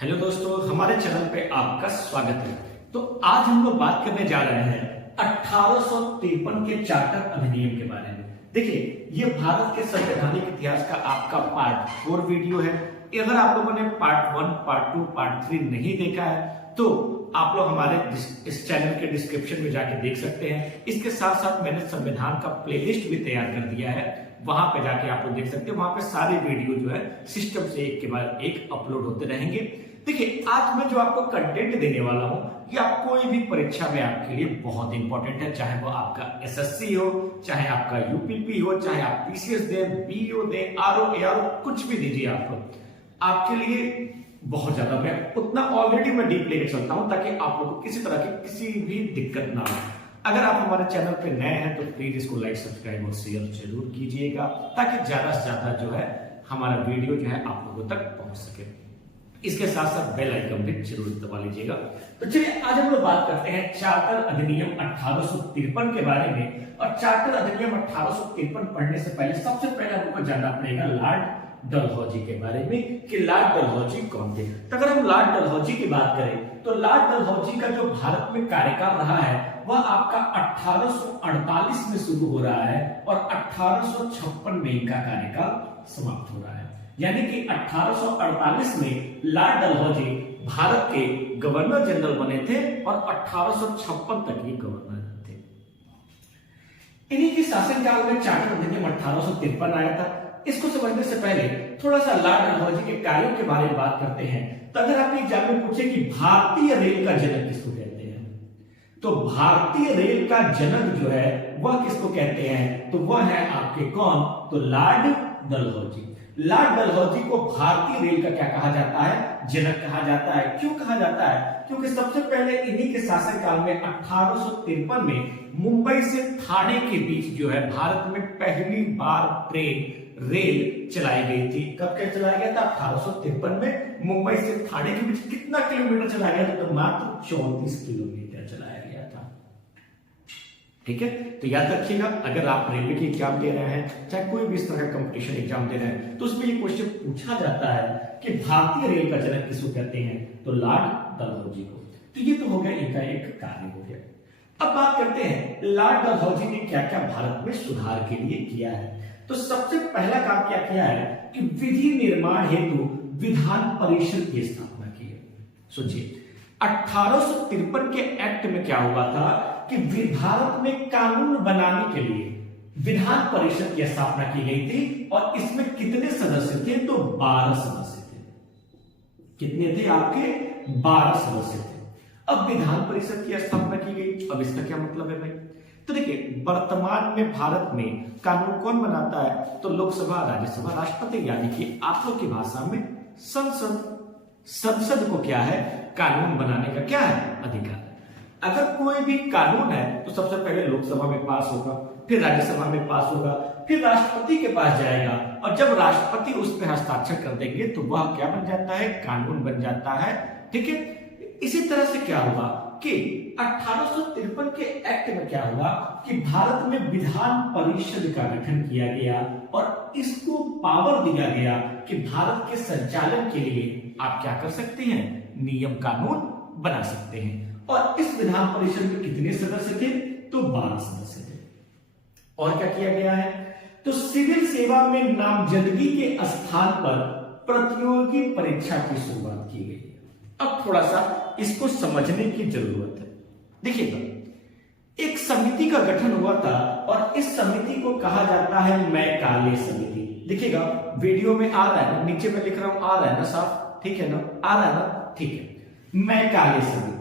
Hello दोस्तों, हमारे channel पे आपका स्वागत है। तो आज हम लोग बात करने जा रहे हैं 1853 के चार्टर अधिनियम के बारे में। देखिए, ये भारत के संवैधानिक इतिहास का आपका पार्ट 4 वीडियो है। अगर आप लोगों ने पार्ट 1, पार्ट 2, पार्ट 3 नहीं देखा है तो आप लोग हमारे इस चैनल के डिस्क्रिप्शन में जाके देख सकते हैं। इसके साथ साथ मैंने संविधान का प्लेलिस्ट भी तैयार कर दिया है, वहां पे जाके आप लोग देख सकते हैं। वहां पे सारे वीडियो जो है सिस्टम से एक के बाद एक अपलोड होते रहेंगे। देखिए, आज मैं जो आपको कंटेंट देने वाला हूं, ये आप कोई भी परीक्षा में आपके लिए बहुत इंपॉर्टेंट है, चाहे वो आपका एसएससी हो, चाहे आपका यूपीपी हो, चाहे आप पीसीएस दें, बीईओ दें, आरओ एआरओ कुछ भी दीजिए आपके लिए बहुत ज्यादा मैं उतना ऑलरेडी मैं डीप लेके चलता हूं ताकि आप लोगों को किसी तरह की किसी भी दिक्कत ना हो। अगर आप हमारे चैनल पे नए हैं तो प्लीज इसको लाइक, सब्सक्राइब और शेयर जरूर कीजिएगा ताकि ज्यादा से ज्यादा जो है हमारा वीडियो जो है आप लोगों तक पहुंच सके। इसके साथ साथ बेल आइकन भी जरूर दबा लीजिएगा। तो चलिए, आज हम लोग बात करते हैं चार्टर अधिनियम 1853 के बारे में। और चार्टर अधिनियम 1853 पढ़ने से पहले सबसे पहले हमको जानना पड़ेगा लॉर्ड डलहौजी के बारे में कि लॉर्ड डलहौजी कौन थे। तो अगर हम लॉर्ड डलहौजी की बात करें तो लॉर्ड डलहौजी का जो भारत में कार्यकाल रहा है वह आपका 1848 में शुरू हो रहा है और 1856 में इनका कार्यकाल समाप्त हो रहा है। यानी कि 1848 में लॉर्ड डलहौजी भारत के गवर्नर जनरल बने थे और 1856 तक ये गवर्नर थे। इन्हीं के शासनकाल में चार्टर अधिनियम 1853 आया था। इसको समझने से पहले थोड़ा सा लॉर्ड डलहौजी के कार्यों के बारे में बात करते हैं। तो अगर आप एग्जाम में पूछे कि भारतीय रेल का जनक किसको कहते हैं, तो भारतीय रेल का जनक जो है वह किसको कहते हैं, तो वह है आपके कौन, तो लॉर्ड डलहौजी। लॉर्ड डलहौजी को भारतीय रेल का क्या कहा जाता है, जनक कहा जाता है। क्यों कहा जाता है? क्योंकि सबसे पहले इन्हीं के शासनकाल में 1853 में मुंबई से ठाणे के बीच जो है भारत में पहली बार ट्रेन रेल चलाई गई थी। कब क्या चलाया गया था? 1853 में मुंबई से ठाणे के बीच कितना किलोमीटर चलाया गया था? तो मात्र 34 किलोमीटर चलाया गया था। ठीक है, तो याद रखिएगा, अगर आप रेलवे की एग्जाम दे रहे हैं, चाहे कोई भी इस तरह का कंपटीशन एग्जाम दे रहे हैं, तो उसमें ये क्वेश्चन पूछा जाता है कि भारतीय रेल का जनक किसको कहते हैं, तो लॉर्ड डलहौजी को। तो ये तो हो गया, इनका एक कार्य हो गया। अब बात करते हैं लॉर्ड डलहौजी ने क्या क्या भारत में सुधार के लिए किया है। तो सबसे पहला काम क्या किया है कि विधि निर्माण हेतु विधान परिषद की स्थापना की है। सोचिए, 1853 के एक्ट में क्या हुआ था कि भारत में कानून बनाने के लिए विधान परिषद की स्थापना की गई थी और इसमें कितने सदस्य थे, तो 12 सदस्य थे। कितने थे आपके? 12 सदस्य थे। अब विधान परिषद की स्थापना की गई। अब इसका क्या मतलब है भाई? तो देखिए, वर्तमान में भारत में कानून कौन बनाता है, तो लोकसभा, राज्यसभा, राष्ट्रपति, यानी कि आप लोग की भाषा में संसद। संसद को क्या है, कानून बनाने का क्या है, अधिकार। अगर कोई भी कानून है तो सबसे पहले लोकसभा में पास होगा, फिर राज्यसभा में पास होगा, फिर राष्ट्रपति के पास जाएगा और जब राष्ट्रपति उस पर हस्ताक्षर कर देंगे तो वह क्या बन जाता है, कानून बन जाता है। ठीक है, इसी तरह से क्या हुआ कि 1853 के एक्ट में क्या हुआ कि भारत में विधान परिषद का गठन किया गया और इसको पावर दिया गया कि भारत के संचालन के लिए आप क्या कर सकते हैं, नियम कानून बना सकते हैं। और इस विधान परिषद में कितने सदस्य थे, तो 12 सदस्य थे। और क्या किया गया है, तो सिविल सेवा में नामजदगी के स्थान पर प्रतियोगी परीक्षा की शुरुआत की गई। अब थोड़ा सा इसको समझने की जरूरत है। देखिएगा, एक समिति का गठन हुआ था और इस समिति को कहा जाता है मैकाले समिति। देखिएगा, वीडियो में आ रहा है ना, नीचे में लिख रहा हूं, आ रहा है ना साफ? ठीक है ना, आ रहा है ना? ठीक है, मैकाले समिति।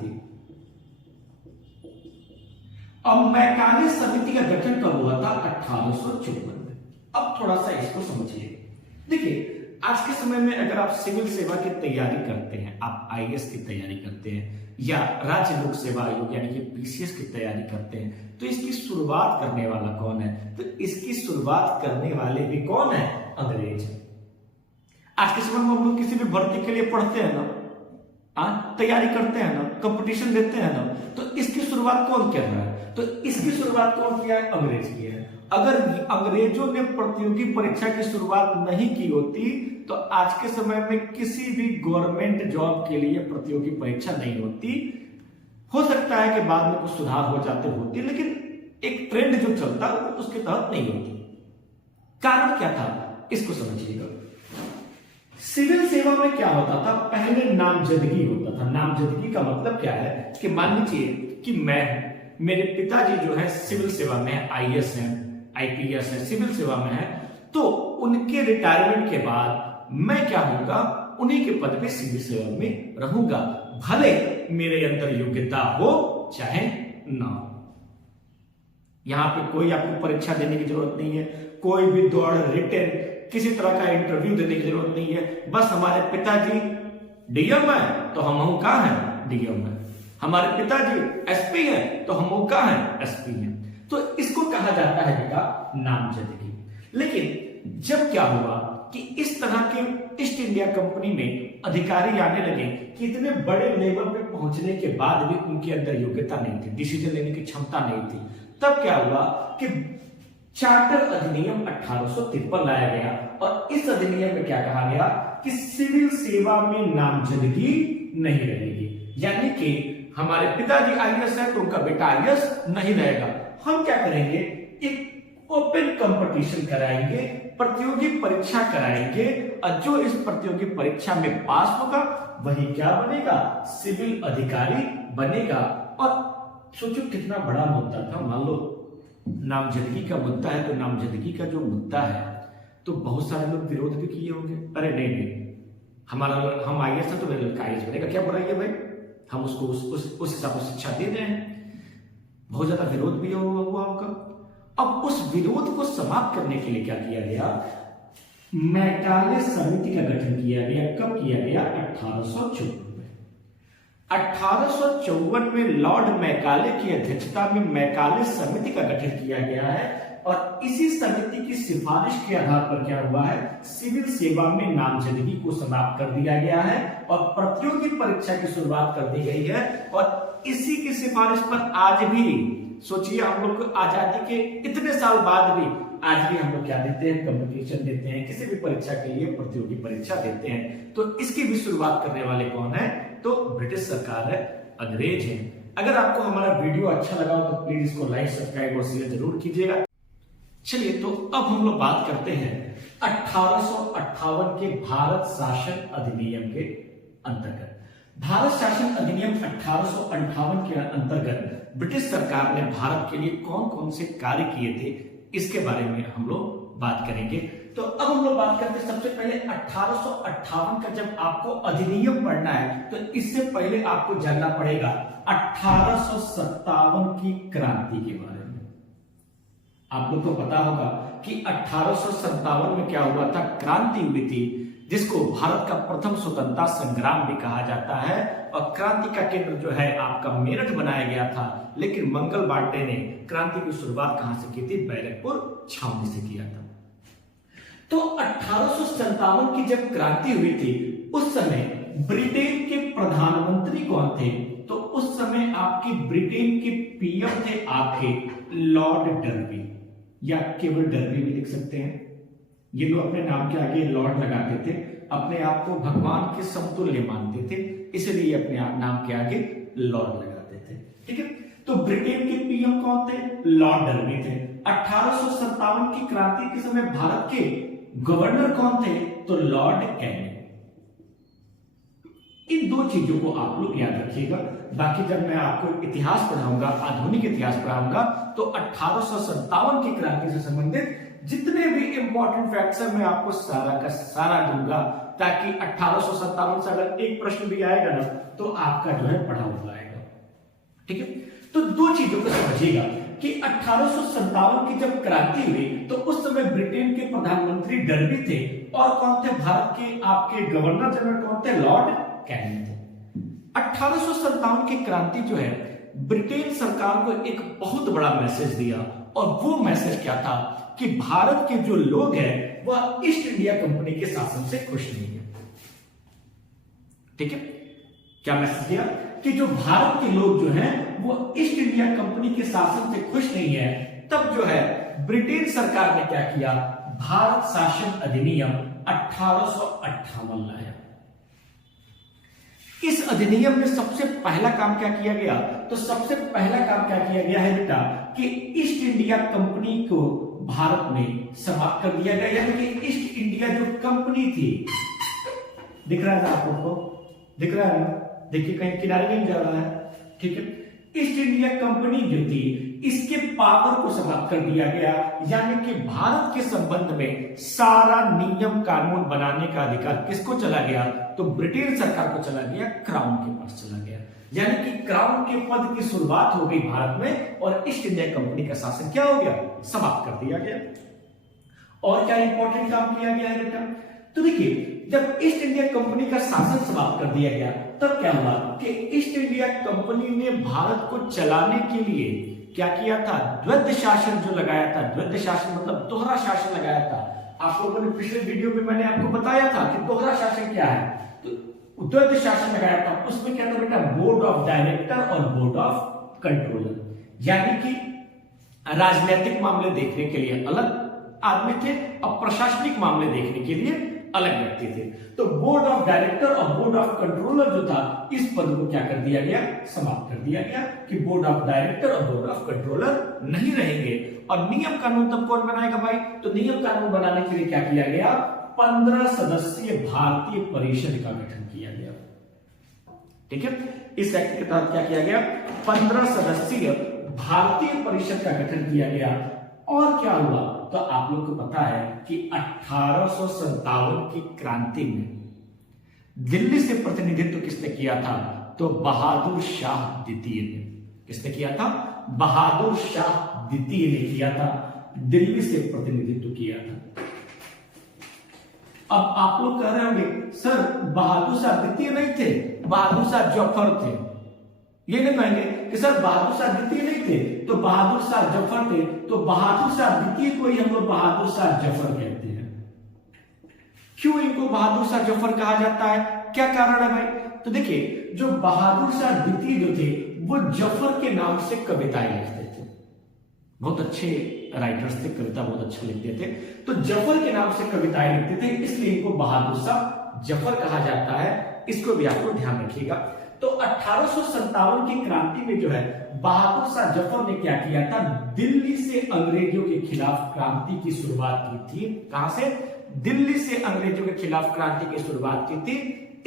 अब मैकाले समिति का गठन कब हुआ था? 1854 में। अब थोड़ा सा इसको समझिए। देखिए, आज के समय में अगर आप सिविल सेवा की तैयारी करते हैं, आप आईएएस की तैयारी करते हैं या राज्य लोक सेवा आयोग यानी कि पीसीएस की तैयारी करते हैं, तो इसकी शुरुआत करने वाला कौन है, तो इसकी शुरुआत करने वाले भी कौन है, अंग्रेज। आज के समय में हम लोग किसी भी भर्ती के लिए पढ़ते हैं ना, तैयारी करते हैं ना, कंपटीशन देते हैं ना, तो इसकी शुरुआत कौन कर रहा है, तो तो इसकी शुरुआत कौन किया है? अंग्रेज किया है। अगर अंग्रेजों ने प्रतियोगी परीक्षा की शुरुआत नहीं की होती तो आज के समय में किसी भी गवर्नमेंट जॉब के लिए प्रतियोगी परीक्षा नहीं होती। हो सकता है कि बाद में कुछ सुधार हो जाते होती, लेकिन एक ट्रेंड जो चलता वो उसके तहत नहीं होती। कारण क्या था इसको समझिएगा। सिविल सेवा में क्या होता था? पहले नामजदगी होता था। नामजदगी का मतलब क्या है कि मान लीजिए कि मेरे पिताजी जो है सिविल सेवा में है, आईएएस है, आईपीएस है, सिविल सेवा में है, तो उनके रिटायरमेंट के बाद मैं क्या होगा, उन्हीं के पद पे सिविल सेवा में रहूंगा, भले मेरे अंदर योग्यता हो चाहे ना हो। यहां पे कोई आपको परीक्षा देने की जरूरत नहीं है, कोई भी दौड़ रिटर्न किसी तरह का इंटरव्यू देने की जरूरत नहीं है। बस हमारे पिताजी डीएम है तो हम कहां हैं? डीएम है। हमारे पिताजी एसपी है तो हम कहां हैं? एसपी हैं। तो इसको कहा जाता है बेटा नामजदगी। लेकिन जब क्या हुआ कि इस तरह के ईस्ट इंडिया कंपनी में अधिकारी आने लगे कि इतने बड़े लेवल पे पहुंचने के बाद भी उनके अंदर योग्यता नहीं थी, डिसीजन लेने की क्षमता नहीं थी, तब क्या हुआ कि चार्टर अधिनियम 1853 लाया गया और इस अधिनियम में क्या कहा गया कि सिविल सेवा में नामजदगी नहीं रहेगी। यानी कि हमारे पिताजी आईएएस है तो उनका बेटा आईएएस नहीं रहेगा। हम क्या करेंगे, एक ओपन कंपटीशन कराएंगे, प्रतियोगी परीक्षा कराएंगे और जो इस प्रतियोगी परीक्षा में पास होगा वही क्या बनेगा? सिविल अधिकारी बनेगा। और सोचो कितना बड़ा मुद्दा था। मान लो नामजदगी का मुद्दा है तो नामजदगी का जो मुद्दा है तो बहुत सारे लोग विरोध भी किए होंगे। अरे नहीं, हम आईएएस है तो मेरा लड़का आईएएस बनेगा, क्या बुराई है भाई, हम उसको उस हिसाब से शिक्षा दे रहे हैं। बहुत ज्यादा विरोध भी हुआ होगा। अब उस विरोध को समाप्त करने के लिए क्या किया गया? मैकाले समिति का गठन किया गया। कब किया गया? 1854 में। 1854 में लॉर्ड मैकाले की अध्यक्षता में मैकाले समिति का गठन किया गया है और इसी समिति की सिफारिश के आधार पर क्या हुआ है? सिविल सेवा में नामजदगी को समाप्त कर दिया गया है और प्रतियोगी परीक्षा की शुरुआत कर दी गई है। और इसी की सिफारिश पर आज भी सोचिए, हम लोग आजादी के इतने साल बाद भी आज भी हम लोग क्या देते हैं? कंपटीशन देते हैं, किसी भी परीक्षा के लिए प्रतियोगी परीक्षा देते हैं। तो इसकी भी शुरुआत करने वाले कौन है? तो ब्रिटिश सरकार है, अंग्रेज है। अगर आपको हमारा वीडियो अच्छा लगा हो तो प्लीज इसको लाइक, सब्सक्राइब और शेयर जरूर कीजिएगा। चलिए, तो अब हम लोग बात करते हैं 1858 के भारत शासन अधिनियम के अंतर्गत। भारत शासन अधिनियम 1858 के अंतर्गत ब्रिटिश सरकार ने भारत के लिए कौन कौन से कार्य किए थे इसके बारे में हम लोग बात करेंगे। तो अब हम लोग बात करते हैं सबसे पहले 1858 का। जब आपको अधिनियम पढ़ना है तो इससे पहले आपको जानना पड़ेगा 1857 की क्रांति के बारे में। आप लोग को पता होगा कि 1857 में क्या हुआ था? क्रांति हुई थी, जिसको भारत का प्रथम स्वतंत्रता संग्राम भी कहा जाता है। और क्रांति का केंद्र जो है आपका मेरठ बनाया गया था, लेकिन मंगल पांडे ने क्रांति की शुरुआत कहां से की थी? बैरकपुर छावनी से किया था। तो 1857 की जब क्रांति हुई थी उस समय ब्रिटेन के प्रधानमंत्री कौन थे? तो उस समय आपके ब्रिटेन के पीएम थे आपके लॉर्ड डर्बी, या केवल डर्बी भी लिख सकते हैं। ये लोग अपने नाम के आगे लॉर्ड लगाते थे, अपने आप को भगवान के समतुल्य मानते थे, इसलिए अपने आप नाम के आगे लॉर्ड लगाते थे। ठीक है, तो ब्रिटेन के पीएम कौन थे? लॉर्ड डर्बी थे। 1857 की क्रांति के समय भारत के गवर्नर कौन थे? तो लॉर्ड कैनिंग। इन दो चीजों को आप लोग याद रखिएगा। बाकी जब मैं आपको इतिहास पढ़ाऊंगा, आधुनिक इतिहास पढ़ाऊंगा, तो 1857 की क्रांति से संबंधित जितने भी इंपॉर्टेंट फैक्ट्स हैं मैं आपको सारा का सारा दूंगा, ताकि 1857 से अगर एक प्रश्न भी आएगा ना तो आपका जो है पढ़ा हुआ आएगा। ठीक है, तो दो चीजों को समझिएगा कि 1857 की जब क्रांति हुई तो उस समय ब्रिटेन के प्रधानमंत्री डर्बी थे और कौन थे? भारत के आपके गवर्नर जनरल कौन थे? लॉर्ड कैनिंग थे। 1857 की क्रांति जो है ब्रिटेन सरकार को एक बहुत बड़ा मैसेज दिया, और वो मैसेज क्या था कि भारत के जो लोग हैं वह ईस्ट इंडिया कंपनी के शासन से खुश नहीं है। ठीक है, क्या मैसेज दिया कि जो भारत के लोग जो हैं वो ईस्ट इंडिया कंपनी के शासन से खुश नहीं है। तब जो है ब्रिटेन सरकार ने क्या किया, भारत शासन अधिनियम 1858 लाया। इस अधिनियम में सबसे पहला काम क्या किया गया, तो सबसे पहला काम क्या किया गया है बेटा कि ईस्ट इंडिया कंपनी को भारत में समाप्त कर दिया गया। यानी कि ईस्ट इंडिया जो कंपनी थी, दिख रहा है आपको, दिख रहा है ना, देखिए कहीं किनारे नहीं जा रहा है, ठीक है। ईस्ट इंडिया कंपनी जो थी इसके पावर को समाप्त कर दिया गया। यानी कि भारत के संबंध में सारा नियम कानून बनाने का अधिकार किसको चला गया, तो ब्रिटेन सरकार को चला गया, क्राउन के पास चला गया। यानी कि क्राउन के पद की शुरुआत हो गई भारत में और ईस्ट इंडिया कंपनी का शासन क्या हो गया, समाप्त कर दिया गया। और क्या इंपॉर्टेंट काम किया गया है बेटा, तो देखिए जब ईस्ट इंडिया कंपनी का शासन समाप्त कर दिया गया तब क्या हुआ कि ईस्ट इंडिया कंपनी ने भारत को चलाने के लिए क्या किया था, द्वैध शासन जो लगाया था, द्वैध शासन मतलब दोहरा शासन लगाया था। आप लोगों ने पिछले वीडियो में मैंने आपको बताया था कि दोहरा शासन क्या है, तो द्वैध शासन लगाया था। उसमें क्या था बेटा, बोर्ड ऑफ डायरेक्टर और बोर्ड ऑफ कंट्रोलर। यानी कि राजनीतिक मामले देखने के लिए अलग आदमी थे और प्रशासनिक मामले देखने के लिए अलग व्यक्ति थे। तो बोर्ड ऑफ डायरेक्टर और बोर्ड ऑफ कंट्रोलर जो था इस पद को क्या कर दिया गया, समाप्त कर दिया गया कि बोर्ड ऑफ डायरेक्टर और बोर्ड ऑफ कंट्रोलर नहीं रहेंगे। और नियम कानून तब कौन बनाएगा भाई, तो नियम कानून बनाने के लिए क्या किया गया, 15 सदस्यीय भारतीय परिषद का गठन किया गया। ठीक है, इस एक्ट के तहत क्या किया गया, 15 सदस्यीय भारतीय परिषद का गठन किया गया। और क्या हुआ, तो आप लोग को पता है कि 1857 की क्रांति में दिल्ली से प्रतिनिधित्व किसने किया था, तो बहादुर शाह द्वितीय ने। किसने किया था, बहादुर शाह द्वितीय ने किया था, दिल्ली से प्रतिनिधित्व किया था। अब आप लोग कह रहे होंगे सर बहादुर शाह द्वितीय नहीं थे, बहादुर शाह जफर थे। ये नहीं कहेंगे कि सर बहादुर शाह द्वितीय नहीं थे तो बहादुर शाह जफर थे, तो बहादुर शाह द्वितीय को ही हम लोग बहादुर शाह जफर कहते हैं। क्यों इनको बहादुर शाह जफर कहा जाता है, क्या कारण है भाई, तो देखिए जो बहादुर शाह द्वितीय जो थे वो जफर के नाम से कविताएं लिखते थे, बहुत अच्छे राइटर्स थे, कविता बहुत अच्छा लिखते थे। तो जफर के नाम से कविताएं लिखते थे, इसलिए इनको बहादुर शाह जफर कहा जाता है। इसको भी आपको ध्यान रखिएगा। तो 1857 की क्रांति में जो है बहादुर शाह जफर ने क्या किया था, दिल्ली से अंग्रेजों के खिलाफ क्रांति की शुरुआत की थी। कहां से, दिल्ली से अंग्रेजों के खिलाफ क्रांति की शुरुआत की थी।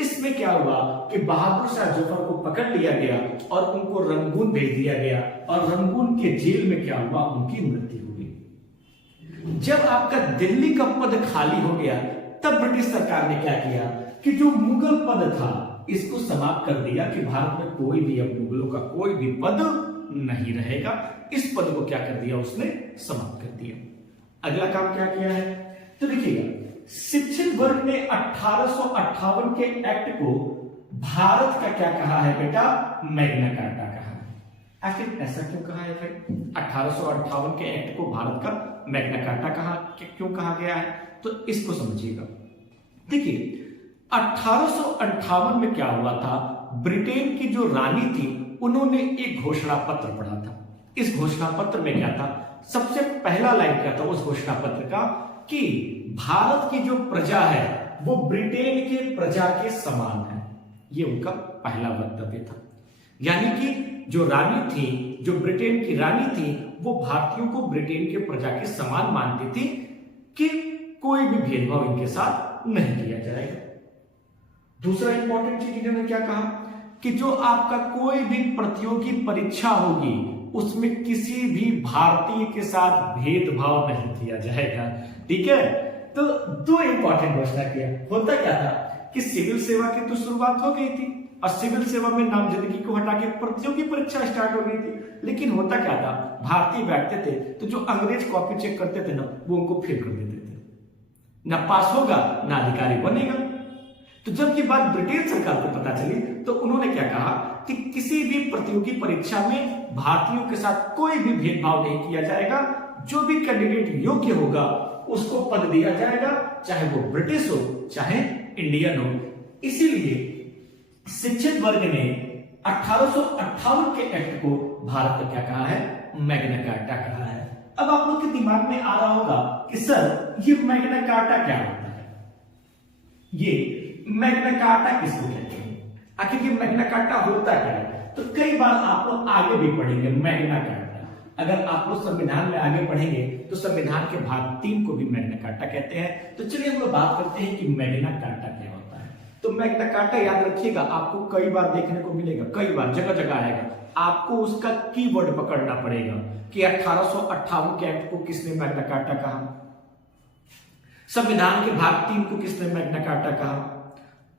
इसमें क्या हुआ कि बहादुर शाह जफर को पकड़ लिया गया और उनको रंगून भेज दिया गया और रंगून के जेल में क्या हुआ, उनकी मृत्यु हो गई। जब आपका दिल्ली का पद खाली हो गया तब ब्रिटिश सरकार ने क्या किया कि जो मुगल पद था इसको समाप्त कर दिया कि भारत में कोई भी अब मुगलों का कोई भी पद नहीं रहेगा। इस पद को क्या कर दिया, उसने समाप्त कर दिया। अगला काम क्या किया है, तो देखिएगा शिक्षित वर्ग ने 1858 के एक्ट को भारत का क्या कहा है बेटा, मैग्ना कार्टा कहा है। आखिर ऐसा क्यों कहा है भाई, 1858 के एक्ट को भारत का मैग्ना कार्टा कहा, क्यों कहा गया है, तो इसको समझिएगा। देखिए 1858 में क्या हुआ था, ब्रिटेन की जो रानी थी उन्होंने एक घोषणा पत्र पढ़ा था। इस घोषणा पत्र में क्या था, सबसे पहला लाइन क्या था उस घोषणा पत्र का, कि भारत की जो प्रजा है वो ब्रिटेन के प्रजा के समान है। ये उनका पहला वक्तव्य था। यानी कि जो रानी थी, जो ब्रिटेन की रानी थी, वो भारतीयों को ब्रिटेन के प्रजा के समान मानती थी कि कोई भी भेदभाव इनके साथ नहीं किया जाएगा। दूसरा इंपॉर्टेंट चीज इन्होंने क्या कहा कि जो आपका कोई भी प्रतियोगी परीक्षा होगी उसमें किसी भी भारतीय के साथ भेदभाव नहीं किया जाएगा। ठीक है, तो दो इंपॉर्टेंट घोषणा किया। होता क्या था कि सिविल सेवा की तो शुरुआत हो गई थी और सिविल सेवा में नामजदगी को हटा के प्रतियोगी परीक्षा स्टार्ट हो गई थी। लेकिन होता क्या था, भारतीय बैठते थे तो जो अंग्रेज कॉपी चेक करते थे ना वो उनको फेल कर देते थे, ना पास होगा ना अधिकारी बनेगा। तो जब ये बात ब्रिटेन सरकार को पता चली तो उन्होंने क्या कहा कि किसी भी प्रतियोगी परीक्षा में भारतीयों के साथ कोई भी भेदभाव नहीं किया जाएगा, जो भी कैंडिडेट योग्य होगा उसको पद दिया जाएगा, चाहे वो ब्रिटिश हो चाहे इंडियन हो। इसीलिए शिक्षित वर्ग ने 1858 के एक्ट को भारत का क्या कहा है, मैग्ना कार्टा कहा है। अब आप लोग के दिमाग में आ रहा होगा कि सर ये मैग्ना कार्टा क्या होता है, ये मैग्ना कार्टा किसको कहते हैं, आखिर ये मैग्ना कार्टा होता क्या है। तो कई बार आप लोग आगे भी पढ़ेंगे मैग्ना कार्टा। अगर आप लोग संविधान में आगे पढ़ेंगे तो संविधान के भाग 3 को भी मैग्ना कार्टा कहते हैं। तो चलिए हम लोग बात करते हैं कि मैग्ना कार्टा क्या होता है। तो मैग्ना कार्टा याद रखिएगा, आपको कई बार देखने को मिलेगा, कई बार जगह जगह आएगा। आपको उसका कीवर्ड पकड़ना पड़ेगा कि 1858 के एक्ट को किसने मैग्ना कार्टा कहा, संविधान के भाग 3 को किसने मैग्ना कार्टा कहा,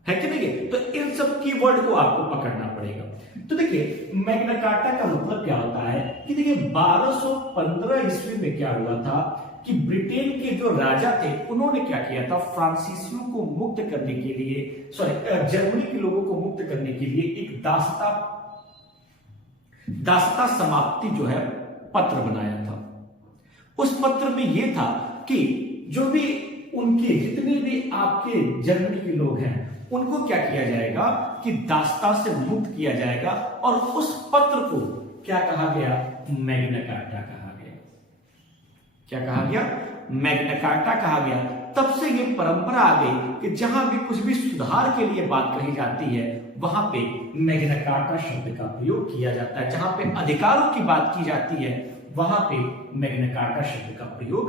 है कि नहीं। तो इन सब कीवर्ड को आपको पकड़ना पड़ेगा। तो देखिए मैग्ना कार्टा का मतलब क्या होता है कि देखिए 1215 ईस्वी में क्या हुआ था कि ब्रिटेन के जो राजा थे उन्होंने क्या किया था, फ्रांसीसियों को मुक्त करने के लिए, जर्मनी के लोगों को मुक्त करने के लिए एक दासता समाप्ति जो है पत्र बनाया था। उस पत्र में यह था कि जो भी उनके जितने भी आपके जर्मनी के लोग हैं उनको क्या किया जाएगा कि दास्ता से मुक्त किया जाएगा, और उस पत्र को क्या कहा गया, मैग्ना कार्टा कहा गया। क्या कहा गया, मैग्ना कार्टा कहा गया। तब से ये परंपरा आ गई कि जहां भी कुछ भी सुधार के लिए बात कही जाती है वहां पे मैग्ना कार्टा शब्द का प्रयोग किया जाता है। जहां पे अधिकारों की बात की जाती है वहां पे मैग्ना कार्टा शब्द का प्रयोग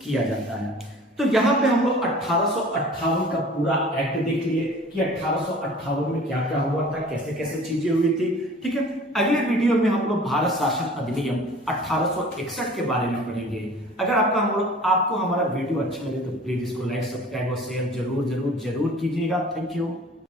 किया जाता है। तो यहां पे हम लोग 1858 का पूरा एक्ट देख लिए कि 1858 में क्या क्या हुआ था, कैसे कैसे चीजें हुई थी। ठीक है, अगले वीडियो में हम लोग भारत शासन अधिनियम 1861 के बारे में पढ़ेंगे। अगर आपको हमारा वीडियो अच्छा लगे तो प्लीज इसको लाइक, सब्सक्राइब और शेयर जरूर कीजिएगा। Thank you.